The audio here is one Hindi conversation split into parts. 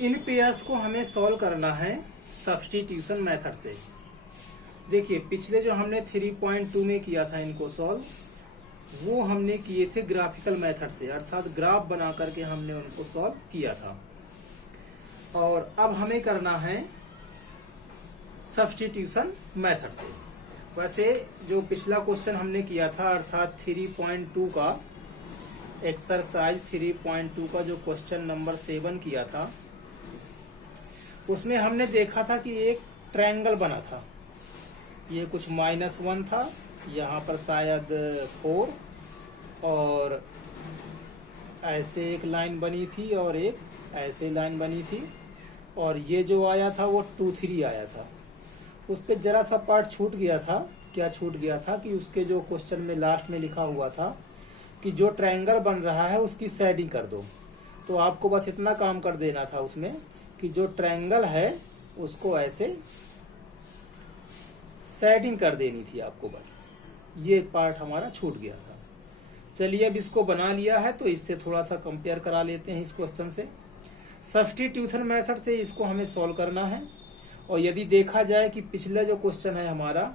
इन पेयर्स को हमें सॉल्व करना है सब्स्टिट्यूशन मेथड से। देखिए पिछले जो हमने 3.2 में किया था इनको सॉल्व, वो हमने किए थे ग्राफिकल मेथड से, अर्थात ग्राफ बना करके हमने उनको सॉल्व किया था। और अब हमें करना है सब्स्टिट्यूशन मेथड से। वैसे जो पिछला क्वेश्चन हमने किया था अर्थात 3.2 का एक्सरसाइज 3.2 का जो क्वेश्चन नंबर 7 किया था, उसमें हमने देखा था कि एक ट्रायंगल बना था। ये कुछ -1 था, यहाँ पर शायद 4, और ऐसे एक लाइन बनी थी और एक ऐसे लाइन बनी थी, और ये जो आया था वो 2, 3 आया था। उस पर जरा सा पार्ट छूट गया था। क्या छूट गया था कि उसके जो क्वेश्चन में लास्ट में लिखा हुआ था कि जो ट्रायंगल बन रहा है उसकी शेडिंग कर दो। तो आपको बस इतना काम कर देना था उसमें कि जो ट्रायंगल है उसको ऐसे शेडिंग कर देनी थी आपको, बस ये पार्ट हमारा छूट गया था। चलिए अब इसको बना लिया है तो इससे थोड़ा सा कंपेयर करा लेते हैं इस क्वेश्चन से। सब्स्टिट्यूशन मेथड से इसको हमें सॉल्व करना है। और यदि देखा जाए कि पिछला जो क्वेश्चन है हमारा,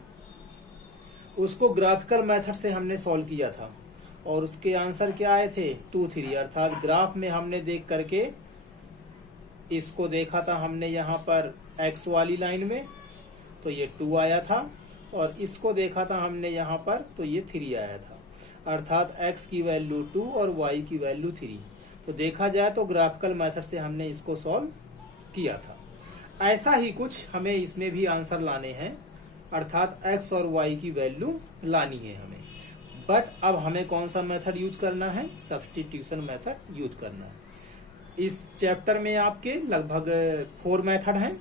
उसको ग्राफिकल मेथड से हमने सॉल्व किया था और उसके आंसर क्या आए थे 2, 3, अर्थात ग्राफ में हमने देख करके इसको देखा था हमने यहाँ पर x वाली लाइन में, तो ये 2 आया था, और इसको देखा था हमने यहाँ पर तो ये 3 आया था, अर्थात x की वैल्यू 2 और y की वैल्यू 3। तो देखा जाए तो ग्राफिकल मेथड से हमने इसको सॉल्व किया था। ऐसा ही कुछ हमें इसमें भी आंसर लाने हैं, अर्थात x और y की वैल्यू लानी है हमें। बट अब हमें कौन सा मेथड यूज करना है? सब्स्टिट्यूशन मेथड यूज करना है। इस चैप्टर में आपके लगभग 4 मेथड हैं।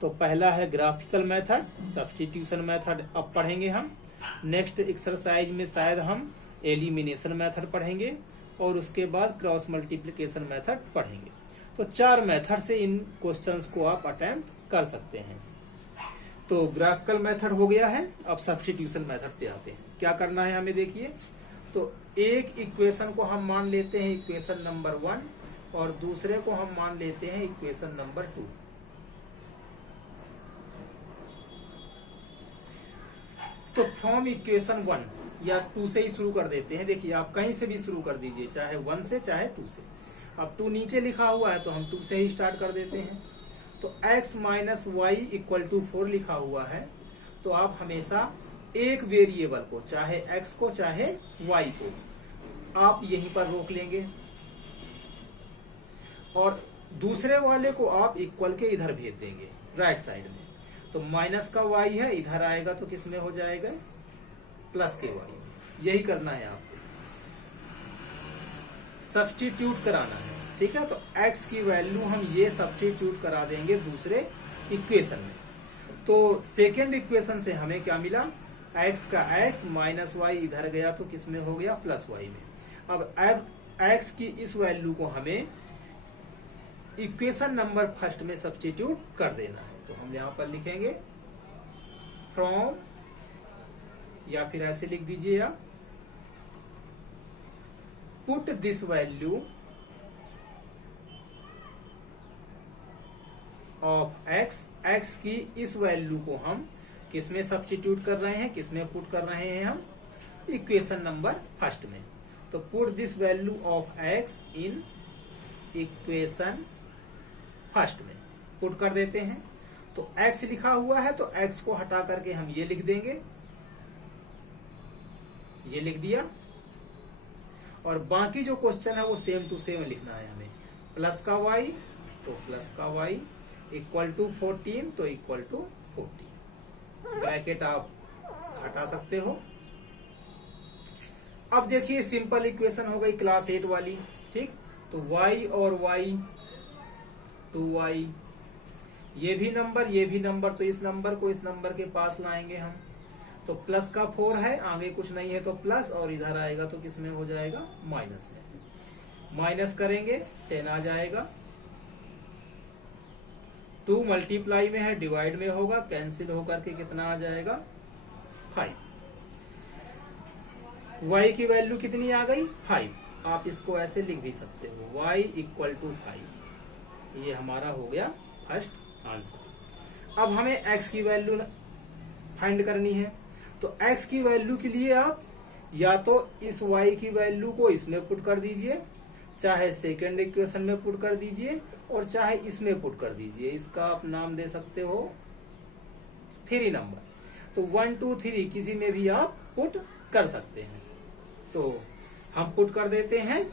तो पहला है ग्राफिकल मेथड, सब्स्टिट्यूशन मेथड अब पढ़ेंगे हम। नेक्स्ट एक्सरसाइज में शायद हम एलिमिनेशन मेथड पढ़ेंगे और उसके बाद क्रॉस मल्टीप्लिकेशन मेथड पढ़ेंगे। तो 4 मेथड से इन क्वेश्चंस को आप अटेम्प्ट कर सकते हैं। तो ग्राफिकल मेथड हो गया है, अब सब्स्टिट्यूशन मेथड पे आते हैं। क्या करना है हमें? देखिए, तो एक इक्वेशन को हम मान लेते हैं इक्वेशन नंबर 1 और दूसरे को हम मान लेते हैं इक्वेशन नंबर 2। तो फ्रॉम इक्वेशन 1 या 2 से ही शुरू कर देते हैं। देखिए आप कहीं से भी शुरू कर दीजिए, चाहे 1 से चाहे 2 से। अब 2 नीचे लिखा हुआ है तो हम 2 से ही स्टार्ट कर देते हैं। तो x minus y equal to 4 लिखा हुआ है, तो आप हमेशा एक वेरिएबल को, चाहे x को चाहे y को, आप यहीं पर रोक लेंगे और दूसरे वाले को आप इक्वल के इधर भेज देंगे राइट साइड में। तो माइनस का y है, इधर आएगा तो किस में हो जाएगा? प्लस के y में। यही करना है आपको, सब्स्टिट्यूट कराना है। ठीक है, तो x की वैल्यू हम ये सब्स्टिट्यूट करा देंगे दूसरे इक्वेशन में। तो सेकेंड इक्वेशन से हमें क्या मिला? x का x माइनस वाई इधर गया तो किस में हो गया? प्लस वाई में। अब x की इस वैल्यू को हमें इक्वेशन नंबर फर्स्ट में सब्स्टिट्यूट कर देना है। तो हम यहां पर लिखेंगे फ्रॉम, या फिर ऐसे लिख दीजिए आप, put this value of x की इस वैल्यू को हम किस में सब्स्टिट्यूट कर रहे हैं? किस में पुट कर रहे हैं हम? इक्वेशन नंबर फर्स्ट में। तो put this value of x in equation first में पुट कर देते हैं। तो x लिखा हुआ है तो x को हटा करके हम ये लिख देंगे, ये लिख दिया। और बाकी जो क्वेश्चन है वो सेम टू सेम लिखना है हमें। प्लस का y तो प्लस का y, इक्वल टू 14 तो इक्वल टू 14। ब्रैकेट आप हटा सकते हो। अब देखिए सिंपल इक्वेशन हो गई क्लास 8 वाली। ठीक, तो y और y 2y, ये भी नंबर, तो इस नंबर को इस नंबर के पास लाएंगे हम। तो प्लस का 4 है, आगे कुछ नहीं है तो प्लस, और इधर आएगा तो किस में हो जाएगा? माइनस में। माइनस करेंगे 10 आ जाएगा। 2 मल्टीप्लाई में है, डिवाइड में होगा, कैंसिल होकर के कितना आ जाएगा? 5। y की वैल्यू कितनी आ गई? 5। आप इसको ऐसे लिख भी सकते हो, y इक्वल टू 5। ये हमारा हो गया फर्स्ट आंसर। अब हमें x की वैल्यू फाइंड करनी है, तो x की वैल्यू के लिए आप या तो इस y की वैल्यू को इसमें पुट कर दीजिए, चाहे सेकेंड इक्वेशन में पुट कर दीजिए, और चाहे इसमें पुट कर दीजिए। इसका आप नाम दे सकते हो 3 नंबर। तो 1 2 3 किसी में भी आप पुट कर सकते हैं। तो हम पुट कर देते हैं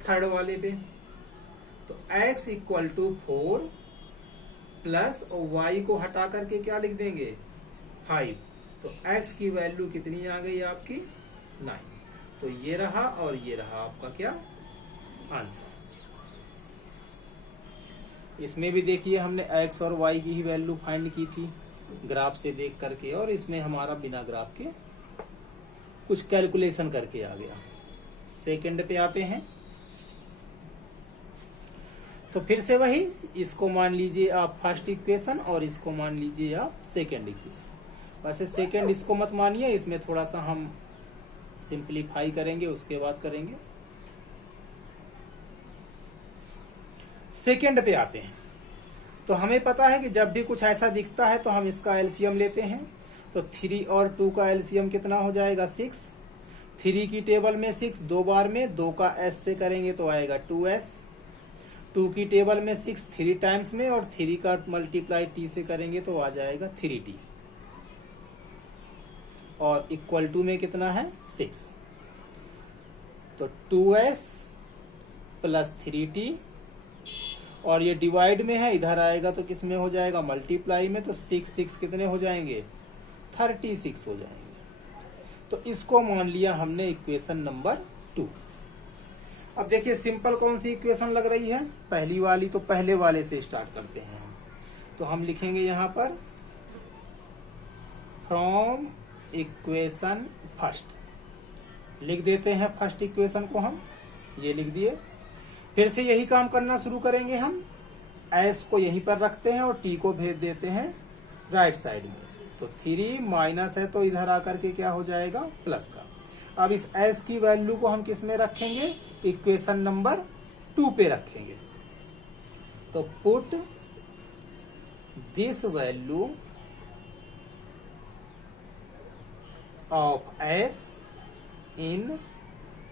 थर्ड वाले पे। तो x इक्वल टू 4 प्लस और y को हटा करके क्या लिख देंगे 5। तो x की वैल्यू कितनी आ गई आपकी 9। तो ये रहा और ये रहा आपका क्या आंसर। इसमें भी देखिए हमने x और y की ही वैल्यू फाइंड की थी ग्राफ से देख करके, और इसमें हमारा बिना ग्राफ के कुछ कैलकुलेशन करके आ गया। सेकंड पे आते हैं, तो फिर से वही, इसको मान लीजिए आप फर्स्ट इक्वेशन और इसको मान लीजिए आप सेकंड इक्वेशन। वैसे सेकंड इसको मत मानिए, इसमें थोड़ा सा हम सिंप्लीफाई करेंगे उसके बाद करेंगे। सेकंड पे आते हैं, तो हमें पता है कि जब भी कुछ ऐसा दिखता है तो हम इसका एलसीएम लेते हैं। तो 3 और 2 का एलसीएम कितना हो जाएगा 6। 3 की टेबल में 6 दो बार में, 2 का s से करेंगे तो आएगा 2s। 2 की टेबल में 6 3 टाइम्स में, और 3 का मल्टीप्लाई t से करेंगे तो आ जाएगा 3t। और इक्वल टू में कितना है 6। तो 2s प्लस 3t, और ये डिवाइड में है, इधर आएगा तो किस में हो जाएगा मल्टीप्लाई में। तो 6 कितने हो जाएंगे 36 हो जाएंगे। तो इसको मान लिया हमने इक्वेशन नंबर 2। अब देखिए सिंपल कौन सी इक्वेशन लग रही है, पहली वाली। तो पहले वाले से स्टार्ट करते हैं हम। तो हम लिखेंगे यहां पर फ्रॉम इक्वेशन फर्स्ट, लिख देते हैं फर्स्ट इक्वेशन को हम, ये लिख दिए। फिर से यही काम करना शुरू करेंगे हम, s को यहीं पर रखते हैं और t को भेज देते हैं राइट साइड में। तो 3 माइनस है तो इधर आकर के क्या हो जाएगा प्लस का। अब इस s की वैल्यू को हम किस में रखेंगे, इक्वेशन नंबर 2 पे रखेंगे। तो put this value of s in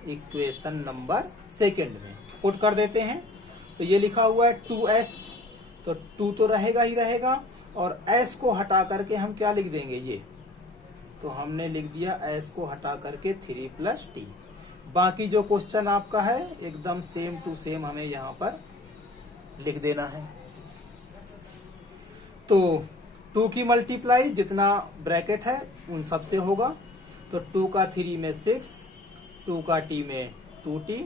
equation number second में पुट कर देते हैं। तो ये लिखा हुआ है 2s, तो 2 तो रहेगा ही रहेगा, और s को हटा करके हम क्या लिख देंगे ये। तो हमने लिख दिया s को हटा करके 3 प्लस t। बाकी जो क्वेश्चन आपका है एकदम सेम टू सेम हमें यहाँ पर लिख देना है। तो 2 की मल्टीप्लाई जितना ब्रैकेट है उन सब से होगा। तो 2 का 3 में 6, 2 का t में 2t।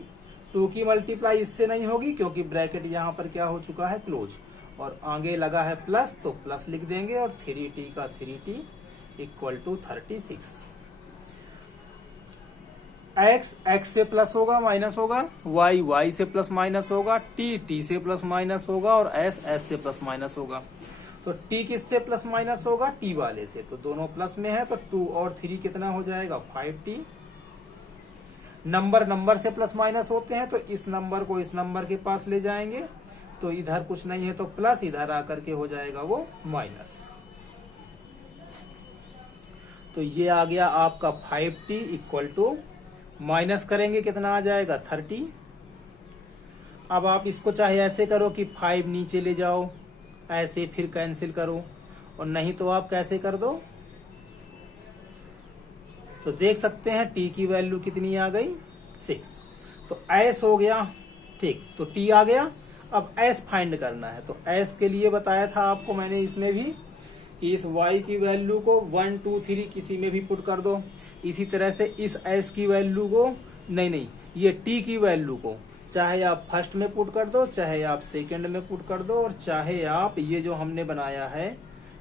2 की मल्टीप्लाई इससे नहीं होगी क्योंकि ब्रैकेट यहाँ पर क्या हो चुका है क्लोज, और आगे लगा है प्लस, तो प्लस लिख देंगे, और 3t का 3t इक्वल टू 36। x से प्लस होगा माइनस होगा, y से प्लस माइनस होगा, t से प्लस माइनस होगा, और s से प्लस माइनस होगा। तो t किससे प्लस माइनस होगा, t वाले से। तो दोनों प्लस में है, तो 2 और 3 कितना हो जाएगा 5t। नंबर से प्लस माइनस होते हैं, तो इस नंबर को इस नंबर के पास ले जाएंगे, तो इधर कुछ नहीं है तो प्लस, इधर आकर के हो जाएगा वो माइनस। तो ये आ गया आपका 5t इक्वल टू, माइनस करेंगे कितना आ जाएगा 30। अब आप इसको चाहे ऐसे करो कि 5 नीचे ले जाओ, ऐसे फिर कैंसिल करो, और नहीं तो आप कैसे कर दो। तो देख सकते हैं t की वैल्यू कितनी आ गई 6। तो s हो गया, ठीक, तो t आ गया। अब s फाइंड करना है। तो s के लिए बताया था आपको मैंने इसमें भी कि इस y की वैल्यू को 1 2 3 किसी में भी पुट कर दो। इसी तरह से इस s की वैल्यू को नहीं, ये t की वैल्यू को चाहे आप फर्स्ट में पुट कर दो, चाहे आप सेकंड में पुट कर दो, और चाहे आप ये जो हमने बनाया है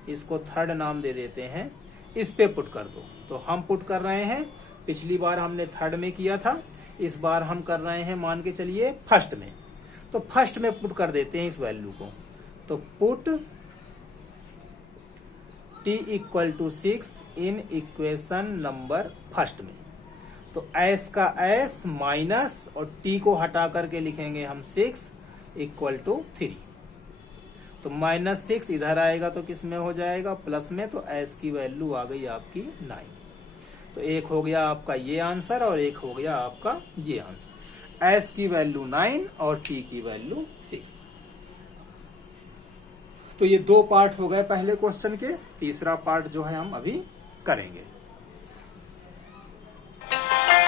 इसको थर्ड नाम दे देते हैं, इस पे पुट कर दो। तो हम पुट कर रहे हैं, पिछली बार हमने थर्ड में किया था, इस बार हम कर रहे हैं मान के चलिए फर्स्ट में। तो फर्स्ट में पुट कर देते हैं इस वैल्यू को। तो put t equal to 6 in equation number first में। तो s का s माइनस और t को हटा करके लिखेंगे हम 6 इक्वल टू 3। तो -6 इधर आएगा तो किस में हो जाएगा, प्लस में, तो s की वैल्यू आ गई आपकी 9। तो एक हो गया आपका ये आंसर और एक हो गया आपका ये आंसर। s की वैल्यू 9 और t की वैल्यू 6। तो ये 2 पार्ट हो गए पहले क्वेश्चन के। तीसरा पार्ट जो है हम अभी करेंगे।